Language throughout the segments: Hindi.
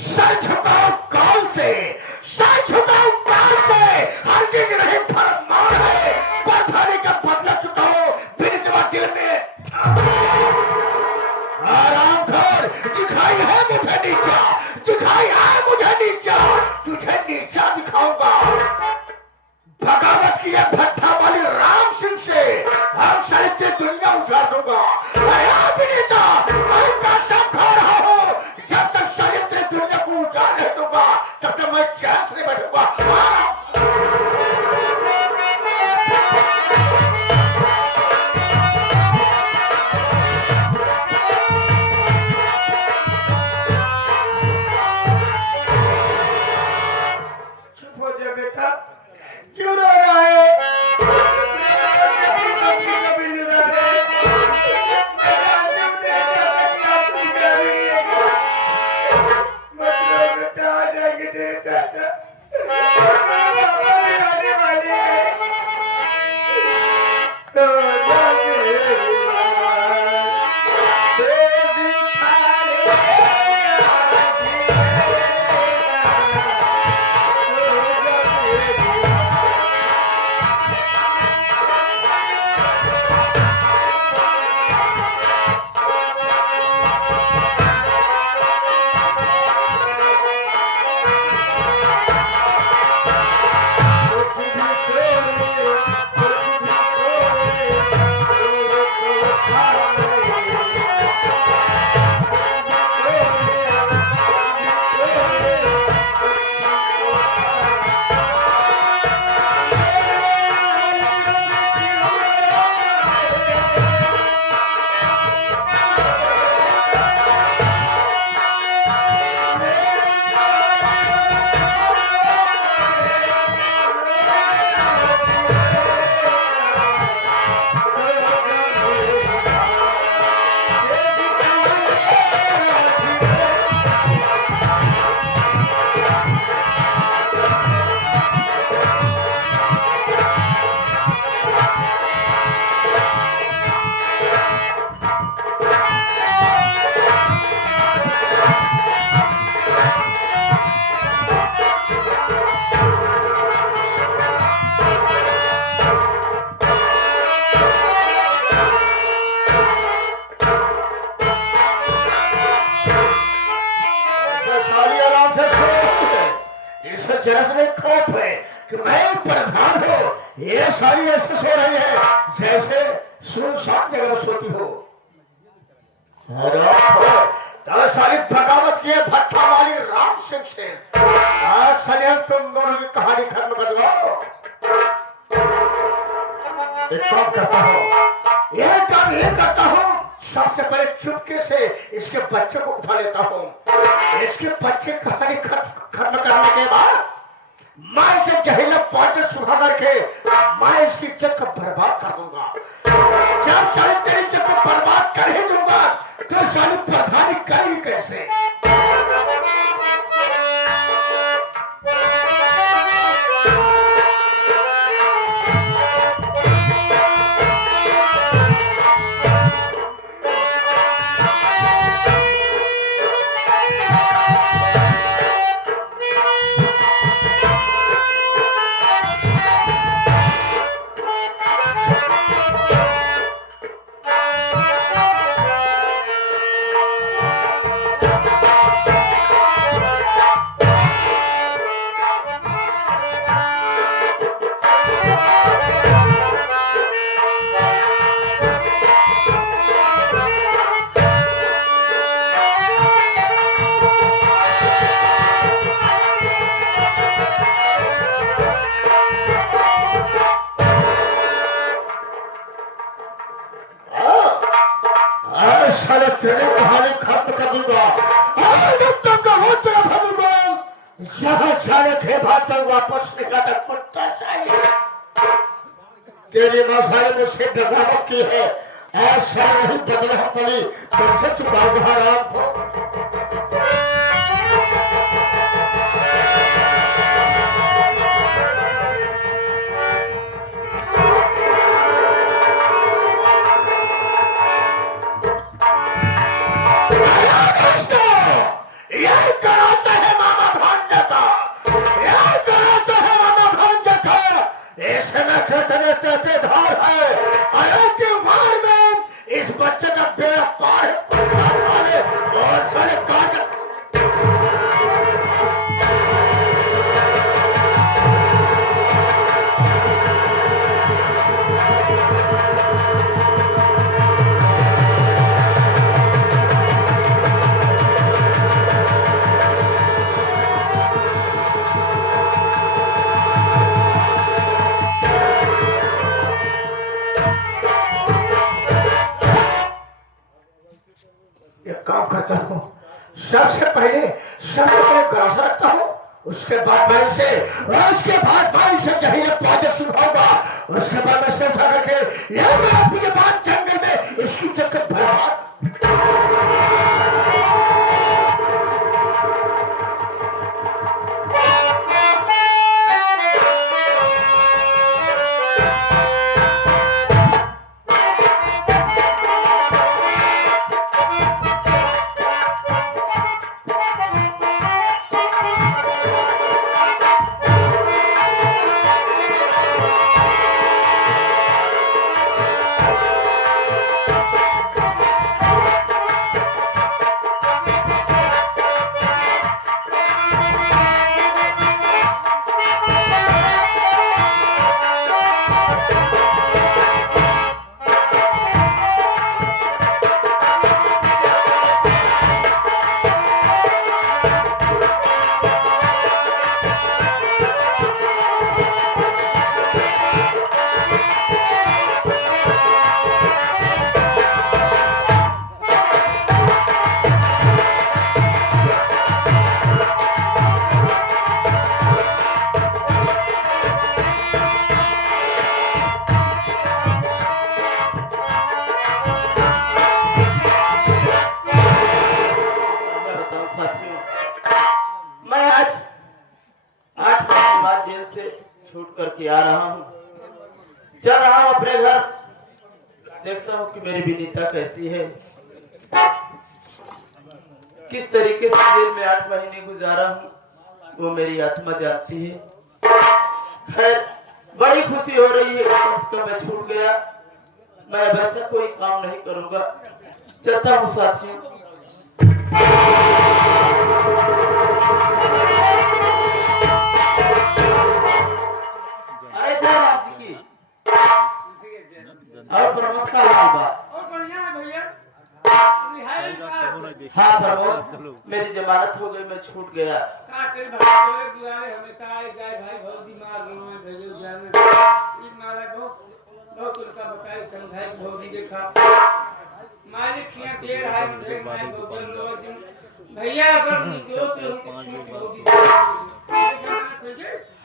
सर झुकाओ कौन से, सर झुकाओ काल से, हर दिन रहे फरमान है, पथारी का बदला चुकाओ बिरजवा दिल में। आराम कर, दिखाई है मुझे नीचा, दिखाई है मुझे नीचा, तुझे नीचा दिखाऊंगा। बगावत किया भट्टा वाली राम सिंह से हम साहित्य दुनिया उजाड़ दूंगा। मैं अभिनेता मैं सब खा रहा हूँ, जब तक साहित्य दुनिया को उजाड़ नहीं दूंगा तब तक मैं चैन से बैठूंगा। चुप हो जा बेटा, क्यों रो रहा है? खौफ है कि मैं प्रधान हूँ, ये सारी ऐसे सो रही है जैसे सुनसान जगह सोती हो। सारी बगावत किए भट्टा वाली राम सिंह से आज सलियन तुम दोनों की कहानी खत्म कर दो। एक काम करता हूँ, ये काम ये करता हूँ, सबसे पहले चुपके से इसके बच्चे को उठा लेता हूँ। इसके बच्चे कहानी खत्म करने के बाद मैं इसे जहरीला पाउडर सुखा करके मैं इसकी इज्जत को बर्बाद कर दूंगा। जब सारी तेरी इज्जत को बर्बाद कर ही दूंगा तो सारी प्रधानी करेगी कैसे? तेरी कहानी खत्म कर दूंगा। यहाँ जाने के बाद तक वापस निकला कुत्ता चाहिए। तेरी मसाले मुझसे बगावत की है, ऐसा नहीं बदला पड़ी तुमसे चुका रहा हो। इतने तेज धार है, अरे के मार में इस बच्चे का बेड़ा पार है और सारे काट काम करता हूँ। सबसे पहले ग्रास रखता हूँ, उसके बाद मैं इसे जहिए प्रोजेक्ट शुरू होगा, उसके बाद मैं सिर्फ करके ये बात जंगल में इसकी चक्कर भरा छूट करके आ रहा हूँ, चल रहा हूँ अपने घर, देखता हूँ कि मेरी विनीता कैसी है, किस तरीके से जेल में 8 महीने गुजारा हूँ वो मेरी आत्मा जानती है। खैर बड़ी खुशी हो रही है कि उसका मैं छूट गया, मैं वैसा कोई काम नहीं करूँगा, चलता हूँ साथियों। और प्रमोद का और बढ़िया है भैया। हाँ प्रमोद, मेरी जमानत हो गई, मैं छूट गया। हमेशा आए जाए भाई भौजी मार बहुत उनका बताई समझाई भौजी देखा मालिक यहाँ देर है भैया अगर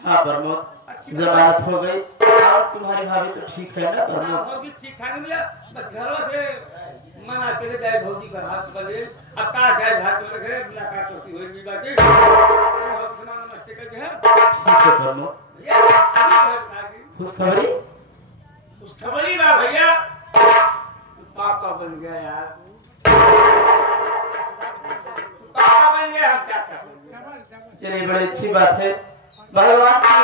हाँ प्रमोद जमानत हो गई और तुम्हारी भाभी तो ठीक है ना प्रमोद? भौजी ठीक ठाक मिला, बस घरों से मना के जाए भौजी का हाथ बदले अब का जाए हाथ में लगे मुलाकात होती होगी बाकी बहुत समान नमस्ते कर दिया। ठीक है प्रमोद, खुशखबरी बा भैया, पापा बन गया यार, पापा बन गया हम चाचा। चलिए बड़ी अच्छी बात है, भगवान की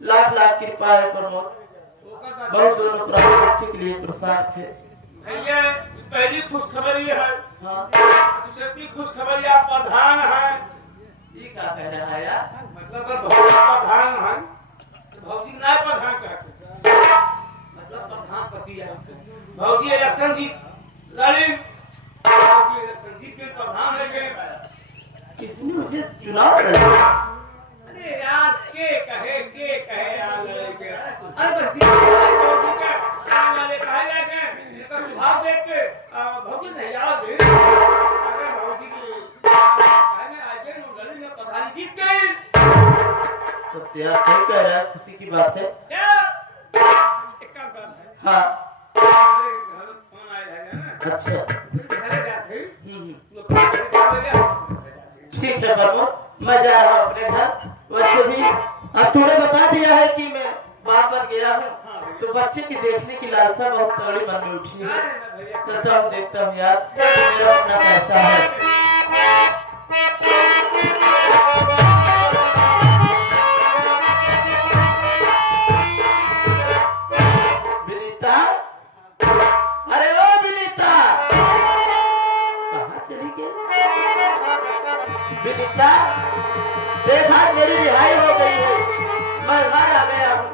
लाख लाख कृपा है प्रमोद, बहुत दोनों बच्चे के लिए प्रसाद थे भैया। पहली खुशखबरी है, दूसरी खुशखबरी आप प्रधान है, ये क्या कह रहा है यार? मतलब भौजी प्रधान है तो भौजी ना प्रधान कहते, मतलब प्रधान पति है। भौजी इलेक्शन जीत लड़ी, भौजी इलेक्शन जीत के प्रधान है गए, किसने मुझे चुनाव लड़ा? अरे यार के कहे यार लड़के, अरे बस भौजी का काम वाले कहे जाके इसका स्वभाव देख के भौजी नहीं यार दे, अरे भौजी की कहने आगे नो लड़ी में प्रधान जीत गई तो तेरा कोई कह रहा है खुशी की बात है क्या? एक काम कर हाँ घर फोन आया है ना, अच्छा घरे जाते ठीक है बाबू, मैं जा रहा हूँ अपने घर। वैसे भी अब तूने बता दिया है कि मैं बाप बन गया हूँ तो बच्चे की देखने की लालसा बहुत तगड़ी मन में उठी है, चलता हूँ देखता हूँ यार मेरा अपना पैसा है। विदिता, देखा मेरी रिहाई हो गई है, मैं घर आ गया हूँ।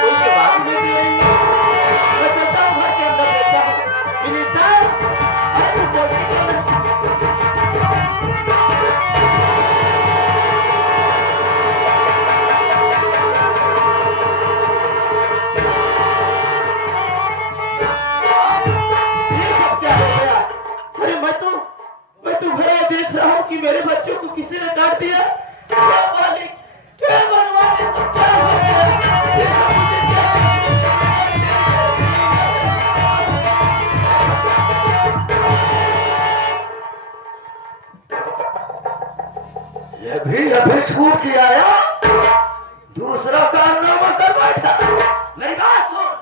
कोई के बात नहीं दे रही है। मैं चलता हूँ घर के अंदर देखता हूँ। विदिता, अरे तू बोलती क्यों नहीं? देख रहा हूँ कि मेरे बच्चों को किसी ने काट दिया। क्या मालिक, क्या बनवाने को क्या हो गया? ये भी अभी छूट के आया, दूसरा कारनामा कर बैठा। मेरी बात सुन।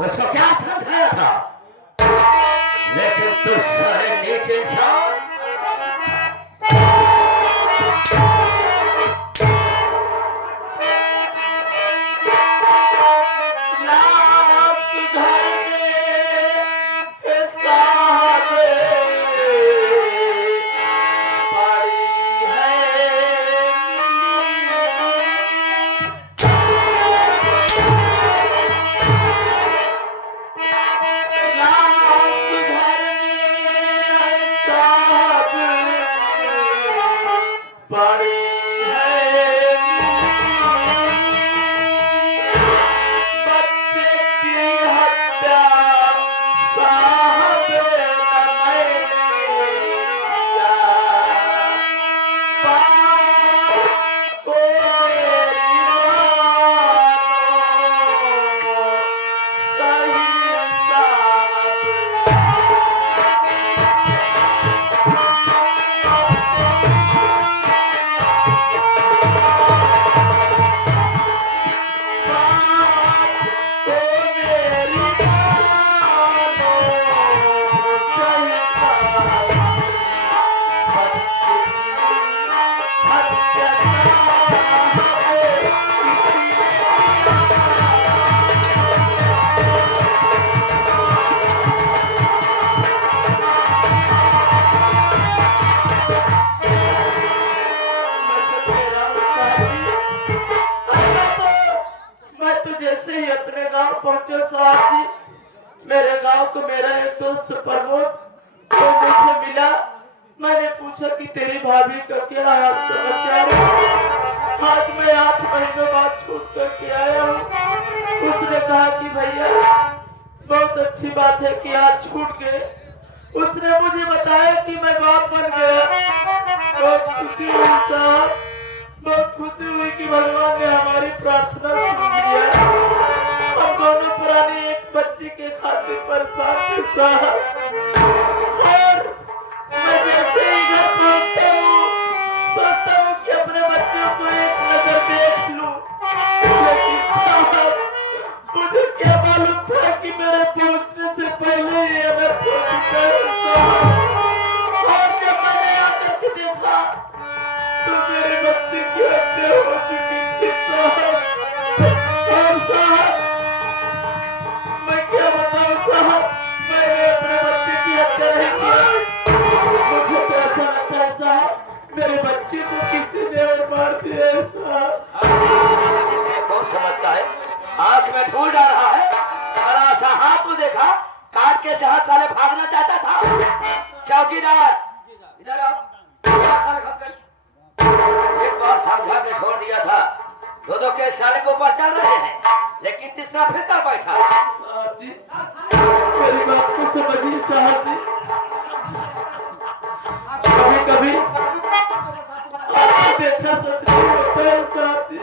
उसको क्या समझाया था, लेकिन तू सारे नीचे इंसान पहुंचे साहब जी। मेरे गांव को मेरा एक दोस्त प्रमोद तो मुझे मिला। मैंने पूछा कि तेरी भाभी का क्या हाल समाचार है। आज मैं 8 महीनों बाद छूट करके आया हूँ। उसने कहा कि भैया बहुत अच्छी बात है कि आज छूट गए। उसने मुझे बताया कि मैं बाप बन गया। बहुत खुशी हुई साहब, बहुत खुशी हुई कि भगवान ने हमारी प्रार्थना सुन लिया। हम दोनों पुरानी एक बच्ची के खातिर परेशान थे साहब। और मैं जैसे ही घर पहुंचता हूँ सोचता हूँ कि अपने बच्चों को एक नजर देख लूं, लेकिन साहब मुझे क्या मालूम था कि मेरे पहुंचने से पहले ही अगर पहुंच चुका है। और जब मैंने आकर के देखा तो मेरे बच्चे की हत्या हो चुकी थी साहब। और साहब मैं क्या बताऊं साहब, मैंने अपने बच्चे की हत्या नहीं की। मुझे तो ऐसा लगता है साहब मेरे बच्चे को किसी ने और मार दिया है साहब। कौन समझता है आंख में धूल डाल रहा है। बड़ा सा हाथ तो देखा, काट के से हाथ साले भागना चाहता था। चौकीदार इधर आओ। एक बार समझा के छोड़ दिया था, दो के साले को ऊपर चल रहे हैं, लेकिन तीसरा फिर कर बैठा। जी मेरी बात को समझिए साहब जी। कभी कभी आपको देखना सच नहीं होता है साहब जी।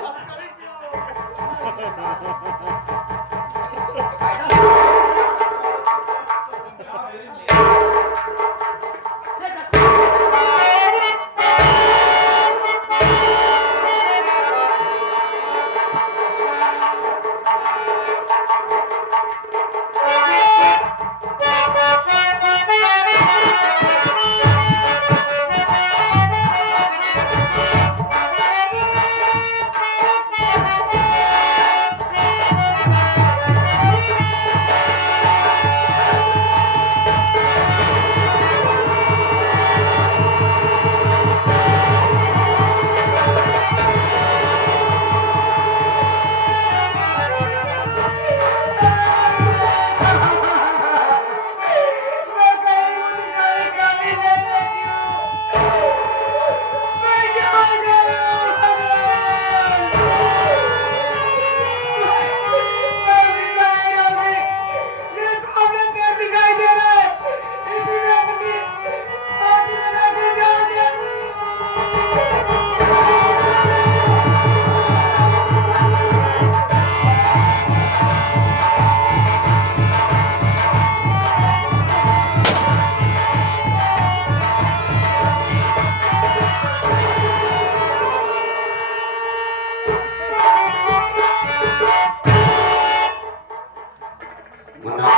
मुन्ना,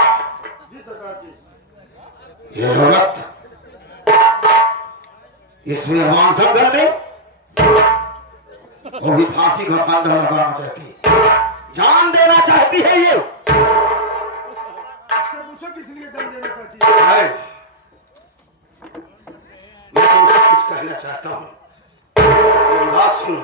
ये औरत इस मेहमान सब घर में वो भी फांसी का फंदा लगाना चाहती है, जान देना चाहती है। ये पूछो किस लिए जान देना चाहती है? मैं तुमसे कुछ कहना चाहता हूँ, बात सुनो।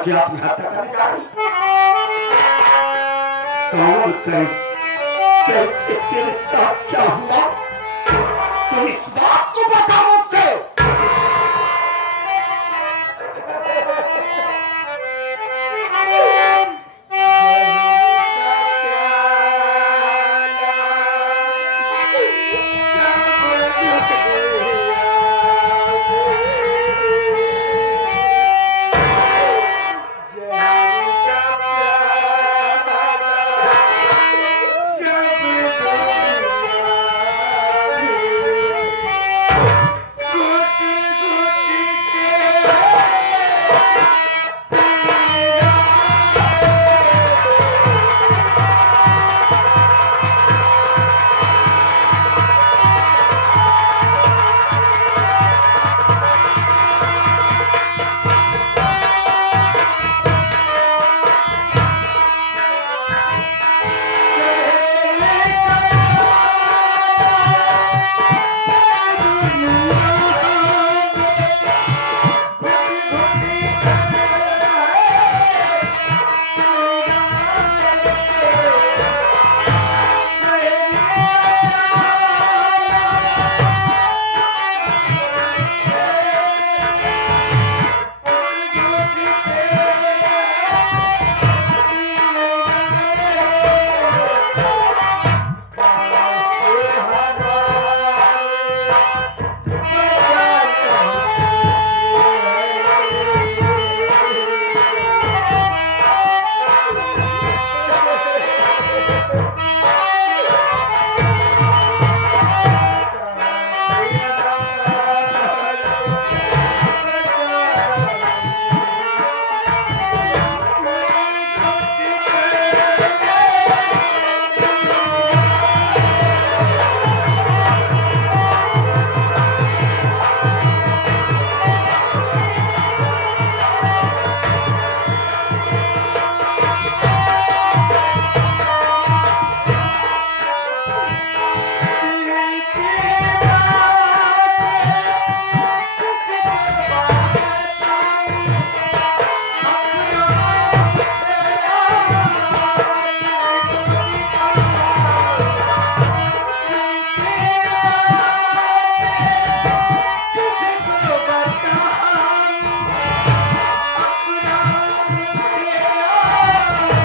करके अपनी हत्या करने जा रही और कैसे तेरे साथ क्या हुआ तो इस बात को बता मुझसे।